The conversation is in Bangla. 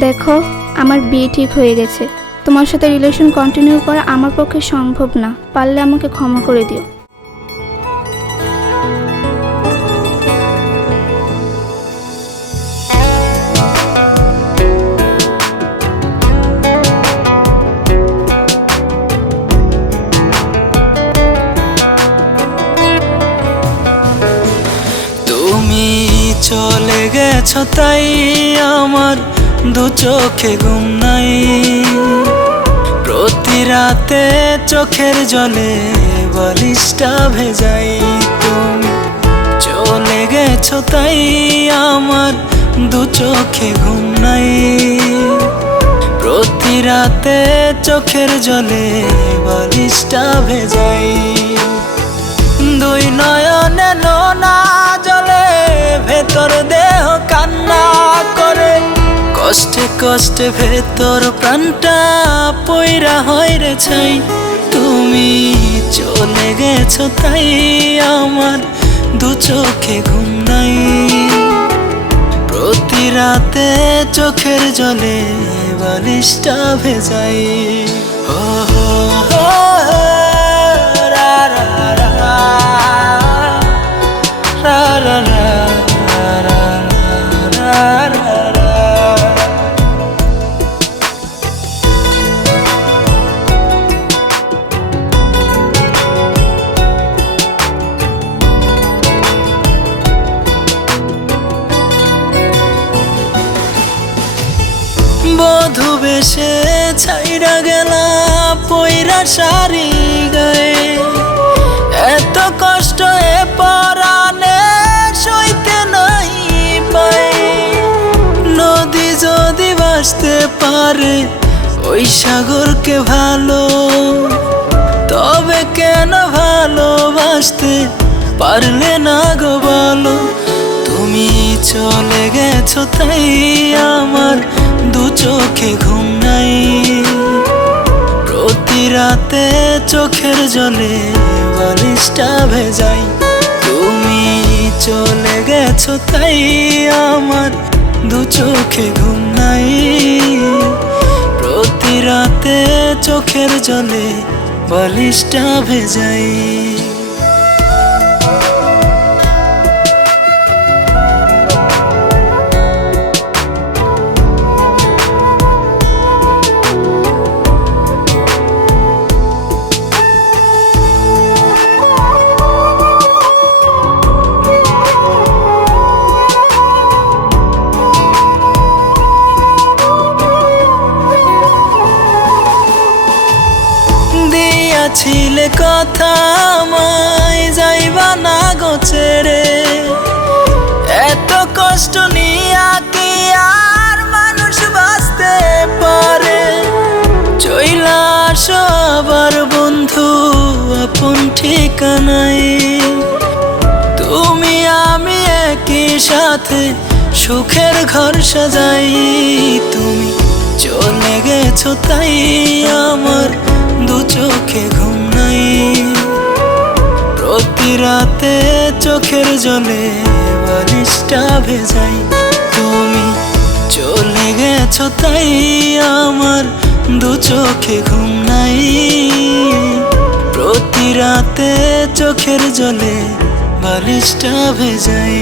দেখো, আমার বিয়ে ঠিক হয়ে গেছে। তোমার সাথে রিলেশন কন্টিনিউ করা আমার পক্ষে সম্ভব না। পারলে আমাকে ক্ষমা করে দিও। তুমি চলে গেছো তাই আমার দু চোখে ঘুম নাই। প্রতি রাতে চোখের জলে বালিশটা ভেজাই। তুমি চলে গেছো তাই আমার দু চোখে ঘুম নাই। প্রতি রাতে চোখের জলে বালিশটা ভেজাই। দুই নয়নে নোনা জলে ভেতর দেহ কান্না করে। কষ্টে কষ্টে ভেতর প্রাণটা পয়রা হয় রে ছাই। তুমি চলে গেছো তাই আমার দু চোখে ঘুম নাই। প্রতি রাতে চোখের জলে বালিশটা ভেজাই। ও হো হো রা রা রা রা রা রা রা রা রা। বধূ বেশে ছাইরা গেলা পয়রা শাড়ি গায়ে। এত কষ্ট এ পরাণে সইতে নাই পাই। নদী যদি ভাসতে পারে ওই সাগরকে ভালো, তবে কেন ভালোবাসতে পারলে না গো বলো। তুমি চলে গেছো তাই আমার দু চোখে ঘুম নাই। প্রতি রাতে চোখের জলে বালিশটা ভেজাই। তুমি চলে গেছো তাই আমার দু চোখে ঘুম নাই। প্রতি রাতে চোখের জলে বালিশটা ভেজাই। ছিলে কথা আমায় যাইবা না গো ছেড়ে। এত কষ্ট নিয়া কি আর মানুষ বাঁচতে পারে। চইলা আসো আবার বন্ধু আপন ঠিকানায়। তুমি আমি একই সাথে সুখের ঘর সাজাই। তুমি চলে গেছো তাই আমার দু চোখে ঘুম নাই। প্রতি রাতে চোখের জলে বালিশটা ভেজাই। তুমি চলে গেছো তাই আমার দু চোখে ঘুম নাই। প্রতি রাতে চোখের জলে বালিশটা ভেজাই।